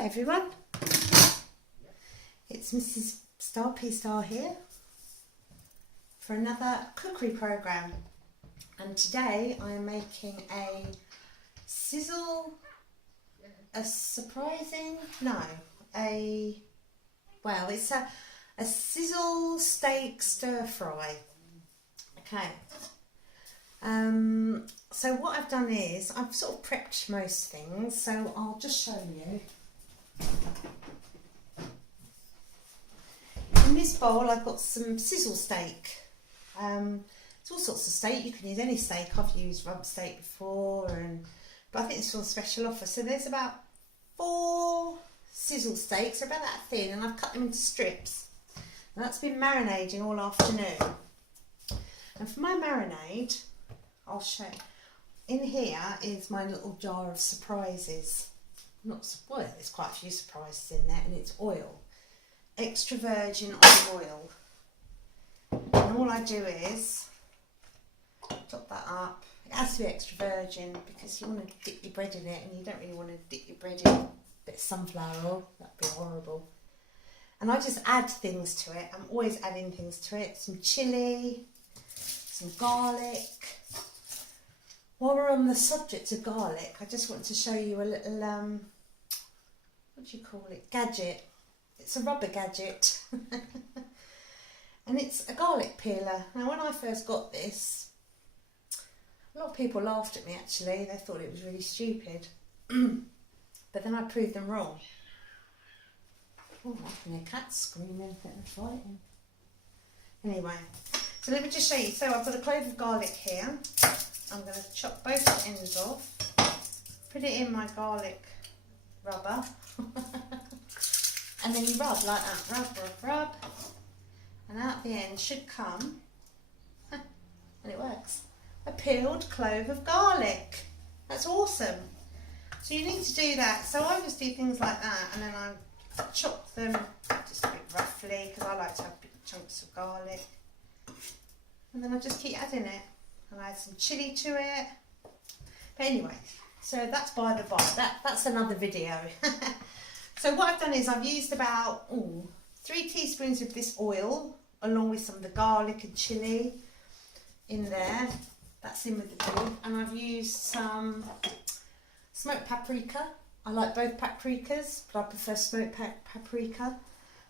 Hi everyone, it's Mrs. Star P Star here for another cookery program, and today I am making a sizzle, it's a sizzle steak stir fry. Okay. So what I've done is I've sort of prepped most things, so I'll just show you. In this bowl I've got some sizzle steak. It's all sorts of steak, you can use any steak. I've used rump steak before, but I think it's on special offer. So there's about 4 sizzle steaks, they're about that thin, and I've cut them into strips. And that's been marinating all afternoon. And for my marinade, I'll show you. In here is my little jar of surprises. Well, there's quite a few surprises in there, and it's oil. Extra virgin olive oil. And all I do is top that up. It has to be extra virgin because you want to dip your bread in it, and you don't really want to dip your bread in a bit of sunflower oil. That'd be horrible. And I just add things to it. I'm always adding things to it. Some chilli, some garlic. While we're on the subject of garlic, I just want to show you a little, what do you call it, gadget. It's a rubber gadget. And it's a garlic peeler. Now when I first got this, a lot of people laughed at me actually. They thought it was really stupid. But then I proved them wrong. Oh, I can hear cats screaming, and fighting. Anyway, so let me just show you. So I've got a clove of garlic here. I'm going to chop both ends off, put it in my garlic rubber, and then you rub like that, rub, and out the end should come, and it works, a peeled clove of garlic. That's awesome. So you need to do that. So I just do things like that, and then I chop them just a bit roughly because I like to have big chunks of garlic, and then I just keep adding it. And I add some chilli to it. But anyway, so that's by the by. That's another video. So what I've done is I've used about 3 teaspoons of this oil, along with some of the garlic and chilli in there. That's in with the beef. And I've used some smoked paprika. I like both paprikas, but I prefer smoked paprika.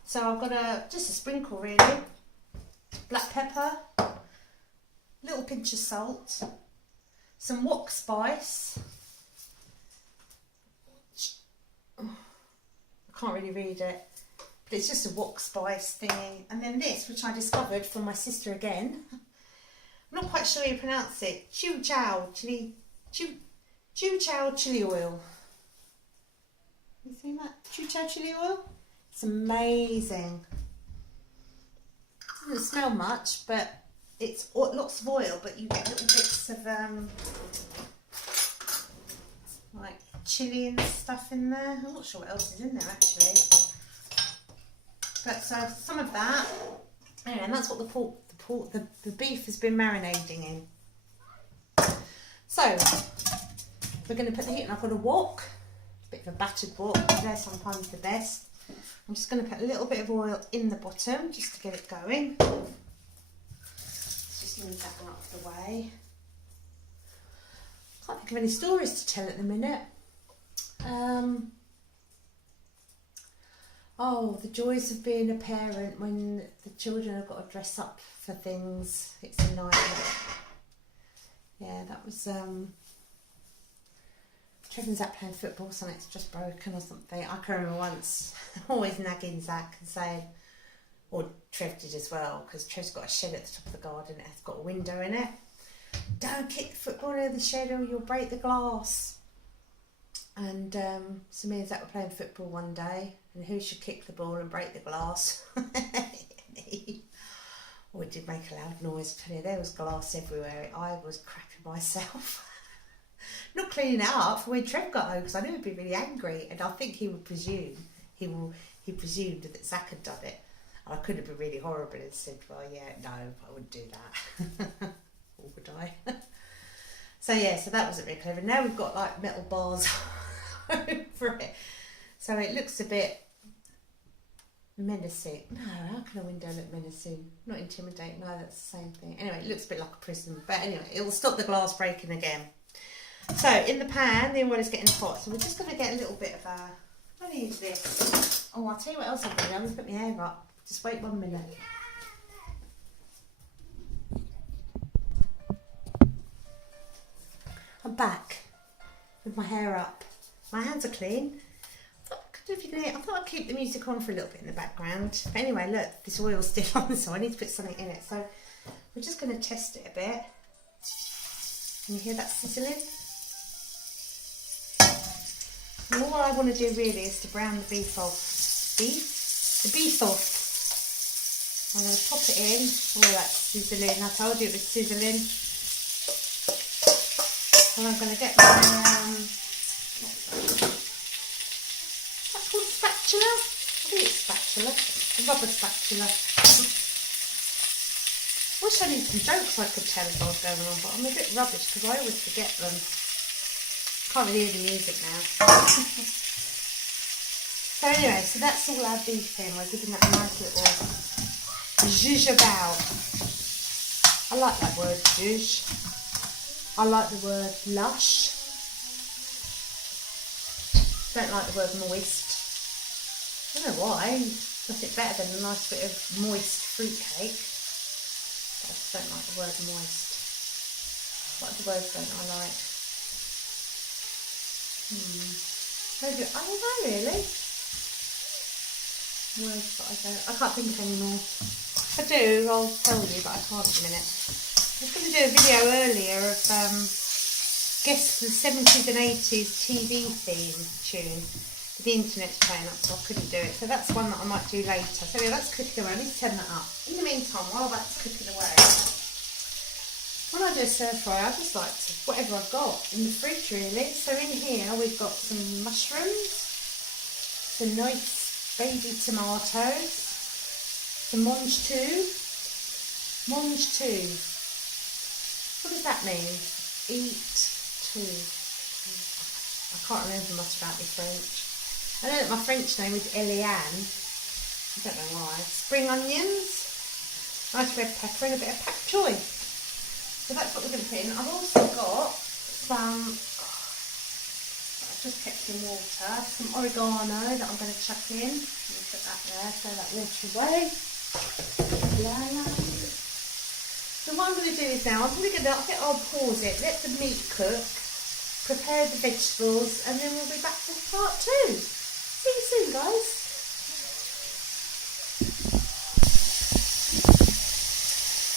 So I've got just a sprinkle really. Black pepper. Little pinch of salt, some wok spice. I can't really read it, but it's just a wok spice thingy. And then this, which I discovered from my sister again. I'm not quite sure how you pronounce it. Chu chow chili oil. You see that? Chu chow chili oil. It's amazing. It doesn't smell much, but it's lots of oil, but you get little bits of like chilli and stuff in there. I'm not sure what else is in there actually. But so some of that. Anyway, and that's what the beef has been marinating in. So we're going to put the heat on. I've got a wok, a bit of a battered wok. They're sometimes the best. I'm just going to put a little bit of oil in the bottom just to get it going. Move that one out of the way. Can't think of any stories to tell at the minute. Oh, the joys of being a parent when the children have got to dress up for things. It's a nightmare. Yeah, that was Trevor's out playing football, something's just broken or something. I can remember once always nagging Zach and saying, or Trev did as well, because Trev's got a shed at the top of the garden. It has got a window in it. Don't kick the football near the shed or you'll break the glass. And so me and Zach were playing football one day, and who should kick the ball and break the glass? Oh, it did make a loud noise. I tell you, there was glass everywhere. I was crapping myself. Not cleaning it up for when Trev got home, because I knew he'd be really angry, and I think he would presume, he presumed that Zach had done it. I could have been really horrible and said, well, yeah, no, I wouldn't do that. Or would I? So yeah, so that wasn't really clever. Now we've got like metal bars over it. So it looks a bit menacing. No, how can a window look menacing? Not intimidating, no, that's the same thing. Anyway, it looks a bit like a prison, but anyway, it will stop the glass breaking again. So in the pan, the oil is getting hot, so we're just going to get a little bit of a, I'm going to use this. Oh, I'll tell you what else I'm going to do. I'm going to put my hair up. Just wait 1 minute. I'm back with my hair up. My hands are clean. I thought I'd keep the music on for a little bit in the background. But anyway, look, this oil's still on, so I need to put something in it. So we're just going to test it a bit. Can you hear that sizzling? And all I want to do really is to brown the beef off. The beef off. I'm going to pop it in. Oh, that's sizzling. I told you it was sizzling. And I'm going to get my spatula? I think it's spatula. A rubber spatula. Wish I knew some jokes I could tell if I was going on, but I'm a bit rubbish because I always forget them. Can't really hear the music now. So anyway, so that's all our beef in. We're giving that a nice little zhuzh about. I like that word, zhuzh. I like the word lush. Don't like the word moist. I don't know why. Nothing better than a nice bit of moist fruit cake. But I just don't like the word moist. What other words don't I like? Maybe, I don't know really. Words that I can't think of anymore. If I do, I'll tell you, but I can't at the minute. I was going to do a video earlier of guess the 70s and 80s TV theme tune. The internet's playing up, so I couldn't do it. So that's one that I might do later. So yeah, that's cooking away. I need to turn that up. In the meantime, while that's cooking away, when I do a stir fry, I just like to, whatever I've got in the fridge really. So in here we've got some mushrooms, some nice baby tomatoes, some mange tout. Mange tout. What does that mean? Eat to. I can't remember much about my French. I know that my French name is Eliane. I don't know why. Spring onions, nice red pepper and a bit of pak choy. So that's what we're going to put in. I've also got some, I've just kept in water, some oregano that I'm going to chuck in. Let me put that there, throw that water away. So what I'm going to do is now, I think I'll pause it, let the meat cook, prepare the vegetables, and then we'll be back for part 2. See you soon, guys.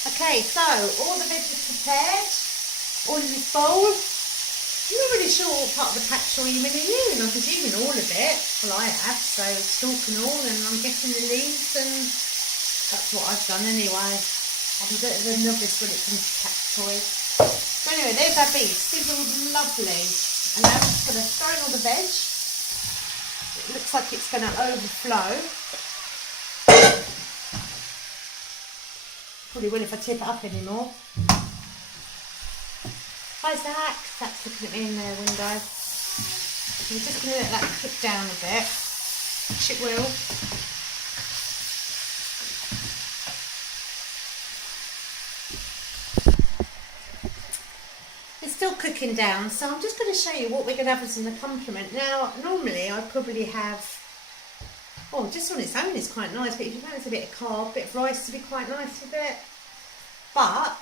Okay, so all the veg is prepared, all in this bowl. I'm not really sure what part of the pak choy you're going to use. I'm presuming all of it. Well, I have, so stalk and all, and I'm getting the leaves, and that's what I've done anyway. I'm a bit of a novice when it comes to pak choy. So anyway, there's our beef, sizzled lovely. And now I'm just going to throw in all the veg. It looks like it's going to overflow. Probably will if I tip it up anymore. Hi Zach, Zach's looking at me in the window. I'm just going to let that cook down a bit, which it will. It's still cooking down, so I'm just going to show you what we're going to have as an accompaniment. Now, normally I probably have, oh, just on its own is quite nice, but if you fancy a bit of carb, a bit of rice to be quite nice with it. But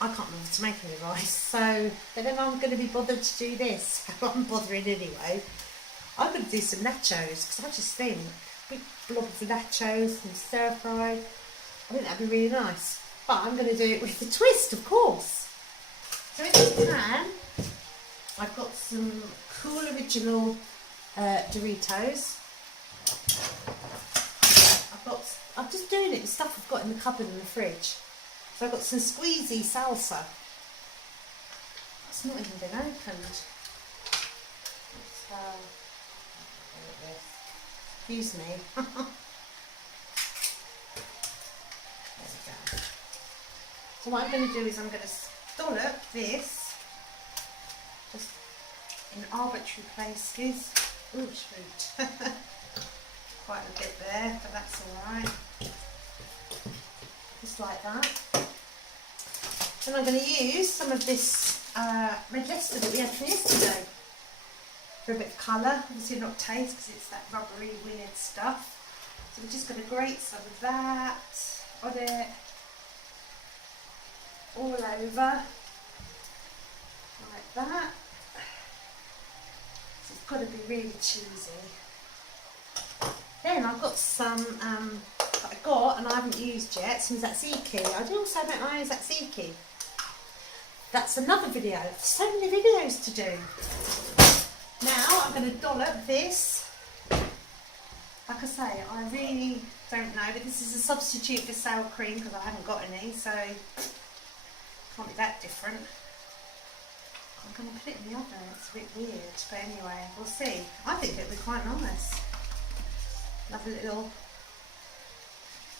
I can't remember to make any rice, so then I'm going to be bothered to do this. I'm bothering anyway. I'm going to do some nachos, because I just think a big blob of nachos, some stir fry, I think that'd be really nice. But I'm going to do it with a twist, of course. So in this pan, I've got some Cool Original Doritos. I'm just doing it with stuff I've got in the cupboard in the fridge. So I've got some squeezy salsa. It's not even been opened. Excuse me. There we go. So what I'm going to do is I'm going to dollop this just in arbitrary places. Ooh, shoot. Quite a bit there, but that's alright. Just like that. Then I'm going to use some of this red Leicester that we had from yesterday for a bit of colour. Obviously not taste because it's that rubbery weird stuff. So we're just going to grate some of that on it, all over, like that. So it's got to be really cheesy. Then I've got some that I got and I haven't used yet, some tzatziki. I do also make my own tzatziki. That's another video. So many videos to do. Now I'm going to dollop this. Like I say, I really don't know, but this is a substitute for sour cream because I haven't got any, so can't be that different. I'm going to put it in the oven. It's a bit weird, but anyway, we'll see. I think it'll be quite nice. Have a little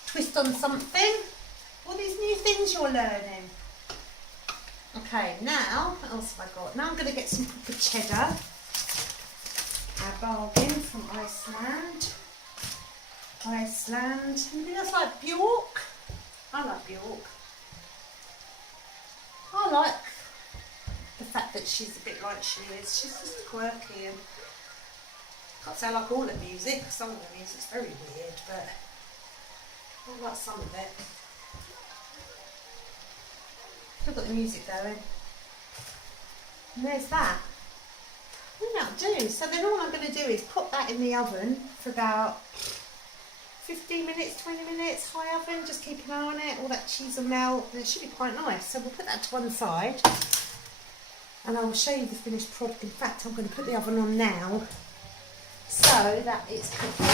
twist on something. All these new things you're learning. Okay, now, what else have I got? Now I'm going to get some proper cheddar. Our bargain from Iceland. Anybody else like Bjork? I like Bjork. I like the fact that she's a bit like she is. She's just quirky and can't say I like all the music. Some of the music's very weird, but I like some of it. Still got the music going. And there's that. I think that'll do. So then all I'm going to do is put that in the oven for about 15 minutes, 20 minutes, high oven, just keep an eye on it, all that cheese will melt, and it should be quite nice. So we'll put that to one side, and I will show you the finished product. In fact, I'm going to put the oven on now, so that it's cooking.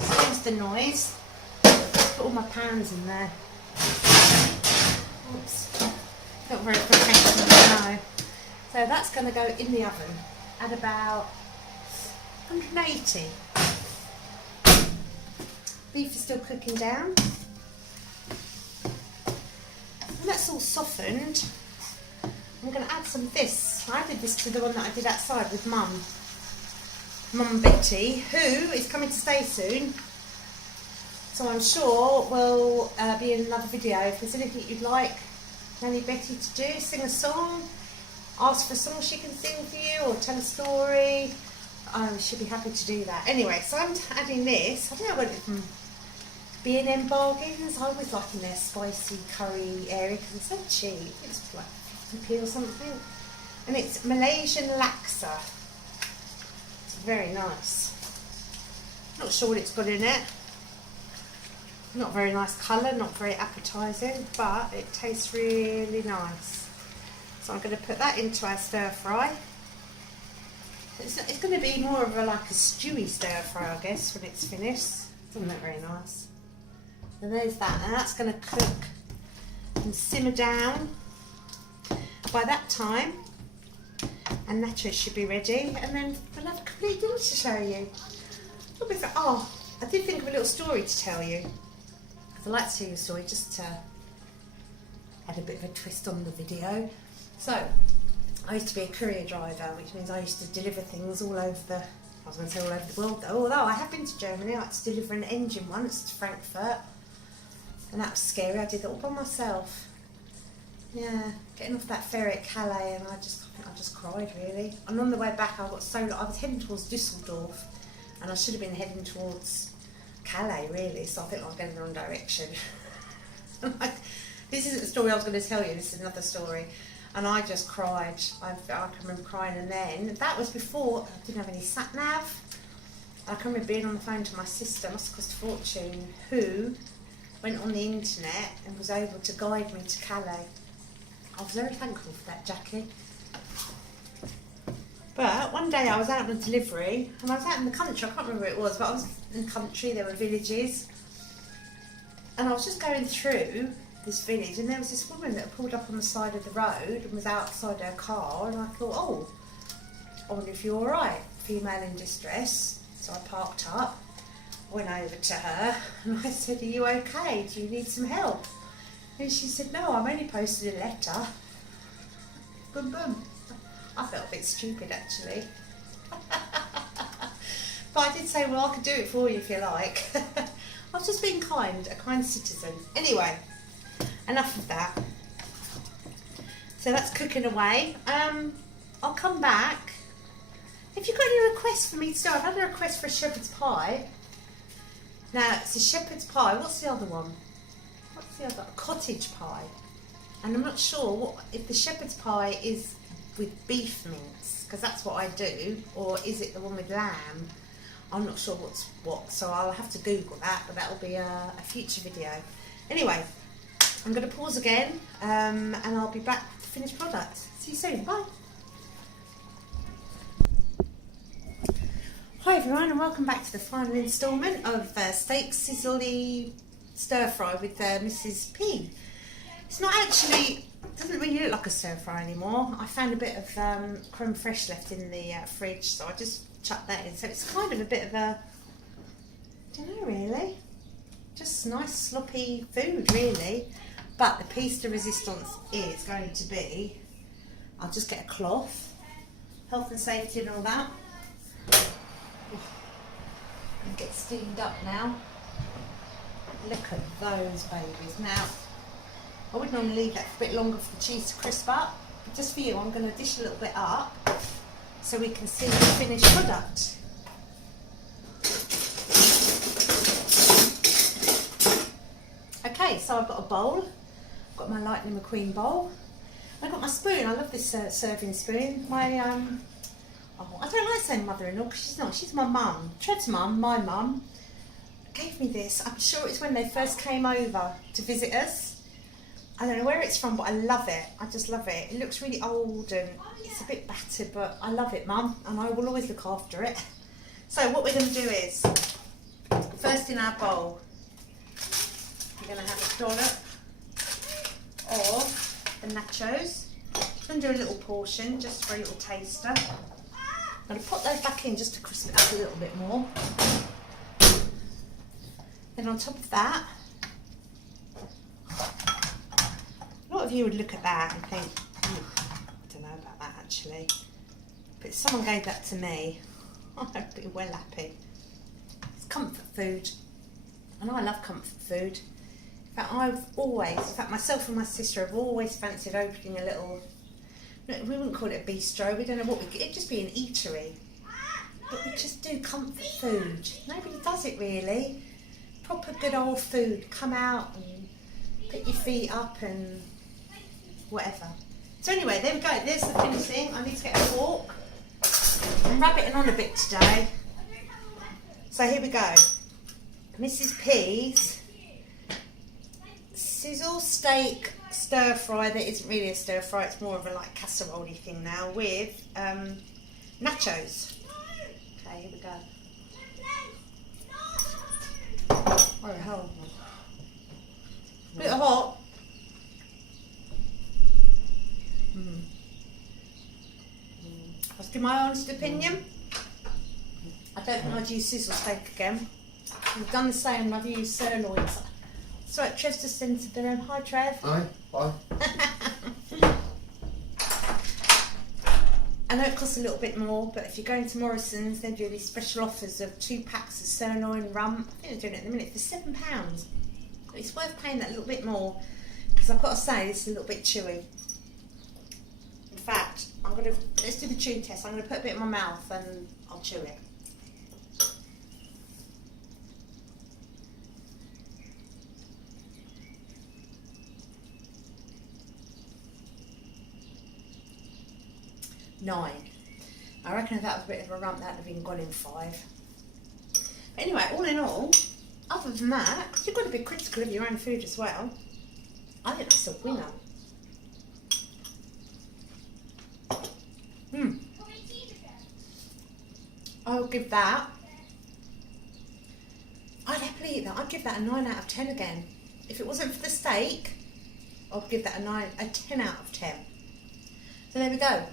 Excuse the noise. Put all my pans in there. Oops. Not very professional, no. So that's going to go in the oven at about 180. Beef is still cooking down. When that's all softened, I'm going to add some of this. I added this to the one that I did outside with Mum Betty, who is coming to stay soon. So I'm sure we'll be in another video. If there's anything you'd like Nanny Betty to do, sing a song, ask for a song she can sing for you, or tell a story, she'll be happy to do that. Anyway, so I'm adding this. I think I got it from B&M Bargains. I always like in their spicy curry area because it's so cheap. It's like 50p or something. And it's Malaysian laksa. It's very nice. Not sure what it's got in it. Not very nice colour, not very appetising, but it tastes really nice. So I'm going to put that into our stir fry. It's going to be more of like a stewy stir fry, I guess, when it's finished. Doesn't look very nice. So there's that, and that's going to cook and simmer down. By that time, our nachos should be ready, and then we'll have a complete dinner to show you. Oh, I did think of a little story to tell you. Because I like to tell you a story just to add a bit of a twist on the video. So, I used to be a courier driver, which means I used to deliver things all over the, I was going to say all over the world though, although I have been to Germany. I had to deliver an engine once to Frankfurt, and that was scary. I did it all by myself. Yeah, getting off that ferry at Calais, and I think I just cried really. And on the way back I was heading towards Düsseldorf, and I should have been heading towards Calais really, so I think I was going in the wrong direction. This isn't the story I was going to tell you, this is another story. And I just cried. I can remember crying, and then that was before I didn't have any sat nav. I can remember being on the phone to my sister, must have cost a fortune, who went on the internet and was able to guide me to Calais. I was very thankful for that, Jackie. But one day I was out on a delivery, and I was out in the country. I can't remember where it was, but I was in the country. There were villages, and I was just going through this village, and there was this woman that pulled up on the side of the road and was outside her car, and I thought, oh, I wonder if you're alright, female in distress. So I parked up, went over to her, and I said, are you okay? Do you need some help? And she said, no, I'm only posted a letter. Boom, boom. I felt a bit stupid actually. But I did say, well, I could do it for you if you like. I've just been kind, a kind citizen. Anyway, enough of that. So that's cooking away. I'll come back. If you've got any requests for me to do, I've had a request for a shepherd's pie. Now, it's a shepherd's pie. What's the other one? What's the other? A cottage pie. And I'm not sure if the shepherd's pie is with beef mince, because that's what I do, or is it the one with lamb? I'm not sure what's what, so I'll have to Google that, but that'll be a future video. Anyway, I'm going to pause again, and I'll be back with the finished product. See you soon. Bye. Hi everyone, and welcome back to the final instalment of steak sizzle stir fry with Mrs. P. It's not actually, it doesn't really look like a stir fry anymore. I found a bit of creme fraiche left in the fridge, so I just chucked that in. So it's kind of a bit of a, I don't know really, just nice sloppy food really. But the piece de resistance is going to be, I'll just get a cloth, health and safety and all that. And get steamed up now. Look at those babies. Now, I would normally leave that for a bit longer for the cheese to crisp up, but just for you, I'm going to dish a little bit up so we can see the finished product. Okay, so I've got a bowl. I've got my Lightning McQueen bowl. I've got my spoon. I love this serving spoon. My I don't like saying mother-in-law because she's not. She's my mum. Trev's mum, my mum, gave me this. I'm sure it's when they first came over to visit us. I don't know where it's from, but I love it. I just love it. It looks really old and it's a bit battered, but I love it, mum, and I will always look after it. So what we're going to do is, first in our bowl, we're going to have a dollop of the nachos. I'm going to do a little portion, just for a little taster. I'm going to put those back in just to crisp it up a little bit more. Then on top of that, a lot of you would look at that and think, I don't know about that actually. But if someone gave that to me, I'd be well happy. It's comfort food, and I love comfort food. In fact, myself and my sister have always fancied opening a little, we wouldn't call it a bistro, we don't know what we could, it'd just be an eatery. But we just do comfort food. Nobody does it really. Proper good old food. Come out and put your feet up and whatever. So anyway, there we go. There's the finished thing. I need to get a fork. I'm rabbiting on a bit today. So here we go. Mrs. P's Sizzle steak stir fry. That isn't really a stir fry. It's more of a like casserole-y thing now with nachos. Okay, here we go. Oh hell. Bit hot. I'll give my honest opinion. I don't think I'd use sizzle steak again. We've done the same, I've used sirloins. So Trev's just entered the room. Hi Trev. Hi, bye. I know it costs a little bit more, but if you're going to Morrison's, they do these special offers of 2 packs of sirloin rump. I think they're doing it at the minute for £7. It's worth paying that little bit more, because I've got to say this is a little bit chewy. In fact, let's do the chew test. I'm going to put a bit in my mouth and I'll chew it. Nine. I reckon if that was a bit of a rump, that would have been gone in 5. But anyway, all in all, other than that, because you've got to be critical of your own food as well, I think that's a winner. I'll give that, I'd happily eat that. I'd give that a 9 out of 10 again. If it wasn't for the steak, I'd give that a 10 out of 10. So there we go.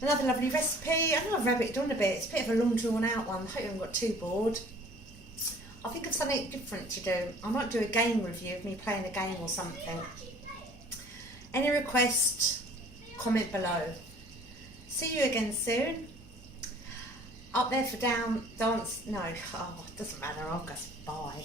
Another lovely recipe. I know I've rabbited on a bit. It's a bit of a long drawn out one. I hope you haven't got too bored. I think of something different to do. I might do a game review of me playing a game or something. Any request, comment below. See you again soon. Up there for dance? No, oh, it doesn't matter. I'll just buy.